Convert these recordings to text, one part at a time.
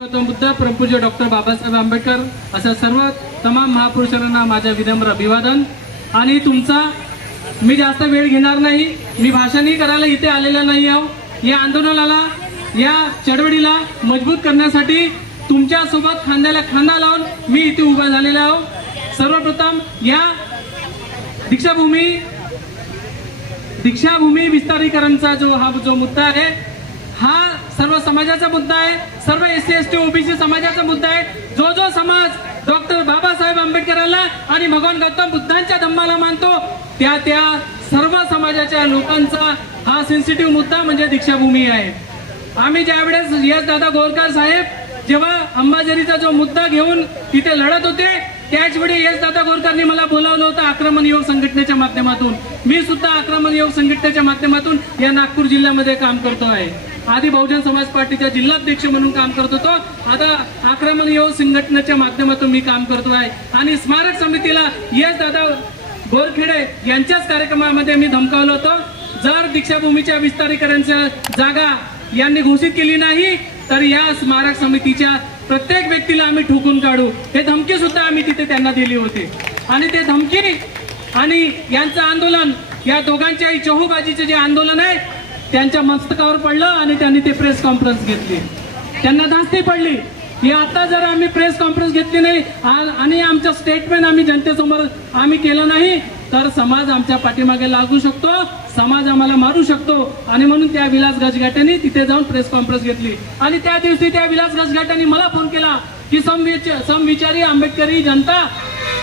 मुद्दा परमपूज्य डॉक्टर बाबासाहेब आंबेडकर अशा सर्व तमाम महापुरुषांना माझ्या विनम्र अभिवादन। आणि तुमचा मी जास्त वेळ घेणार नाही, मी भाषणही करायला इथे आलेला नाही आहो। या आंदोलनाला, या चळवळीला मजबूत करण्यासाठी तुमच्या सोबत खांद्याला खांदा लावून मी इथे उभा झालेला आहो। सर्वप्रथम या दीक्षाभूमी विस्तारीकरणचा जो मुद्दा आहे, हा सर्व समाजाचा मुद्दा आहे, सर्व SC ST OBC समाजाचा मुद्दा आहे। जो समाज डॉक्टर बाबासाहेब आंबेडकरांना आणि भगवान गौतम बुद्धांच्या धम्माला मानतो, त्या सर्व समाजाच्या लोकांचा हा सेन्सिटिव्ह मुद्दा म्हणजे दीक्षाभूमी आहे। आम्ही ज्यावेळेस यश दादा गोरकर साहेब जेव्हा अंबाझरीचा जो मुद्दा घेऊन तिथे लढत होते, त्याचवेळी यश दादा गोरकरांनी मला बोलावलं होतं आक्रमण योग संघटनेच्या माध्यमातून। मी सुद्धा आक्रमण योग संघटनेच्या माध्यमातून या नागपूर जिल्ह्यामध्ये काम करतो आहे। आधी बहुजन समाज पार्टीच्या जिल्हाध्यक्ष म्हणून काम करत होतो, आता आक्रमण योग संघटनेच्या माध्यमातून मी काम करतो आहे। आणि स्मारक समितीला यश दादा गोरखेडे यांच्याच कार्यक्रमामध्ये मी धमकावलं होतं, जर दीक्षाभूमीच्या विस्तारीकरणाची जागा यांनी घोषित केली नाही तर या स्मारक समितीच्या प्रत्येक व्यक्तीला आम्ही ठोकून काढू, हे धमकी सुद्धा आम्ही तिथे त्यांना दिली होती। आणि ते धमकी आणि यांचं आंदोलन, या दोघांच्याही चहूबाजीचे जे आंदोलन आहे त्यांच्या मस्तकावर पडलं आणि त्यांनी ते प्रेस कॉन्फरन्स घेतली, त्यांना धास्ती पडली की आता जर आम्ही प्रेस कॉन्फरन्स घेतली नाही आणि आमचं स्टेटमेंट आम्ही जनतेसमोर आम्ही केलं नाही तर समाज आमच्या पाठीमागे लागू शकतो, समाज आम्हाला मारू शकतो। आणि म्हणून त्या विलास गजघाटेंनी तिथे जाऊन प्रेस कॉन्फरन्स घेतली। आणि त्या दिवशी त्या विलास गजघाटेंनी मला फोन केला की समविचारी आंबेडकरी जनता,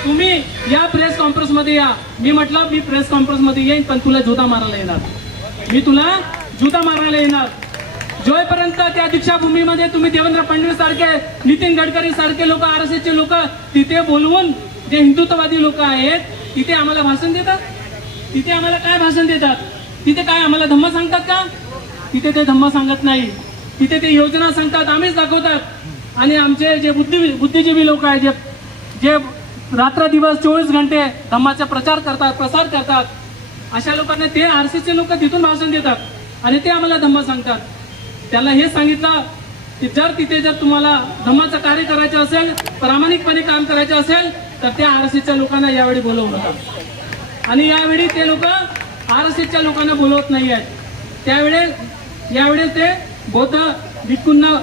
तुम्ही या प्रेस कॉन्फरन्स मध्ये या। मी म्हटलं मी प्रेस कॉन्फरन्स मध्ये येईन, पण तुला जुता मारायला येणार, मी तुला जुता मारायला येणार। जोपर्यंत त्या दीक्षाभूमीमध्ये तुम्ही देवेंद्र फडणवीस सारखे, नितीन गडकरी सारखे लोक, RSS चे लोक तिथे बोलवून, जे हिंदुत्ववादी लोक आहेत तिथे आम्हाला भाषण देतात, तिथे आम्हाला काय भाषण देतात, तिथे काय आम्हाला धम्म सांगतात का? तिथे ते धम्म सांगत नाही, तिथे ते योजना सांगतात, आम्हीच दाखवतात। आणि आमचे जे बुद्धिजीवी लोक आहेत, जे रात्र दिवस 24 घंटे धम्माचा प्रसार करतात, अशा लोकांना ते RSS चे लोक तिथून भाषण देतात आणि ते आम्हाला धम्म सांगतात। त्याला हे सांगितलं की जर तुम्हाला धम्माचं कार्य करायचं असेल, प्रामाणिकपणे काम करायचं असेल तर त्या RSS च्या लोकांना यावेळी बोलवू नका। आणि यावेळी ते लोक RSS च्या लोकांना बोलवत नाही आहेत, यावेळेस ते बौद्ध भिक्खूंना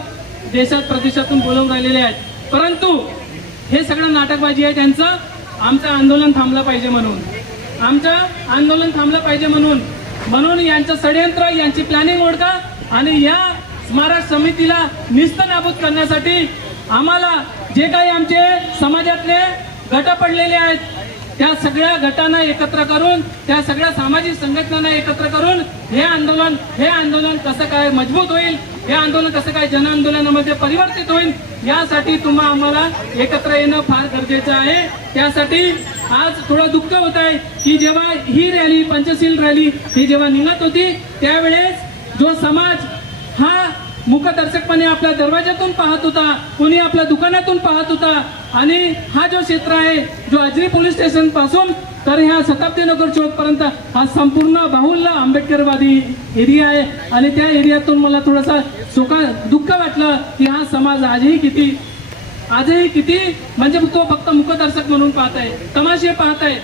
देशात प्रदेशातून बोलवून राहिलेले आहेत। परंतु हे सगळं नाटकबाजी आहे त्यांचं। आमचं आंदोलन थांबलं पाहिजे म्हणून यांचं षडयंत्र, यांची प्लॅनिंग ओळखा आणि या स्मारक समितीला निस्तनाबूत करण्यासाठी आम्हाला जे काही आमचे समाजातले गट पडलेले आहेत त्या सगळ्या गटांना एकत्र करून, त्या सगळ्या सामाजिक संघटनांना एकत्र करून हे आंदोलन कसं काय मजबूत होईल, हे आंदोलन कसं काय जन आंदोलनामध्ये परिवर्तित होईल, यासाठी आम्हाला एकत्र येणं फार गरजेचं आहे। त्यासाठी आज थोडं दुःख होत आहे की जेव्हा ही रॅली, पंचशील रॅली ही जेव्हा निघत होती त्यावेळेस जो समाज हा मुखदर्शकपणे आपल्या दरवाजातून पाहत होता, कोणी आपल्या दुकानातून पाहत होता, आणि हा जो क्षेत्र आहे जो अजरी पोलीस स्टेशन पासून तर ह्या शताब्दीनगर चौक पर्यंत हा संपूर्ण बाहुल्य आंबेडकरवादी एरिया आहे। आणि त्या एरियातून मला थोडासा दुःख वाटलं की हा समाज आजही किती म्हणजे तो फक्त मुखदर्शक म्हणून पाहत आहे, तमाशे पाहत आहे,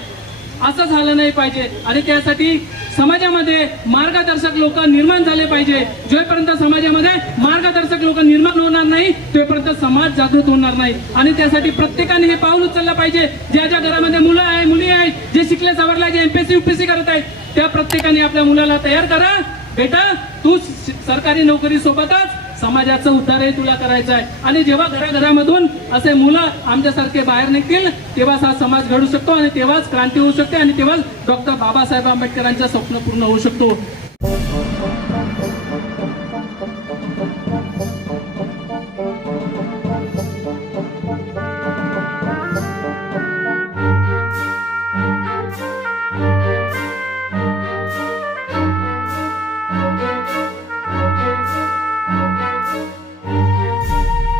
असं झालं नाही पाहिजे। आणि त्यासाठी समाजामध्ये मार्गदर्शक लोक निर्माण झाले पाहिजे। जोपर्यंत समाजामध्ये मार्गदर्शक लोक निर्माण होणार नाही तोपर्यंत समाज जागृत होणार नाही। आणि त्यासाठी प्रत्येकाने हे पाऊल उचललं पाहिजे। ज्या घरामध्ये मुलं आहे, मुली आहेत, जे शिकले सवरले, जे MPSC UPSC करत आहेत, त्या प्रत्येकाने आपल्या मुलाला तयार करा, बेटा तू सरकारी नोकरी सोबतच समाजाचा उद्धारही तुला करायचा आहे। आणि जेव्हा घराघरामधून असे मुलं आमच्यासारखे बाहेर निघतील तेव्हाच हा समाज घडू शकतो, आणि तेव्हाच क्रांती होऊ शकते, आणि तेव्हाच डॉक्टर बाबासाहेब आंबेडकरांचं स्वप्न पूर्ण होऊ शकतो।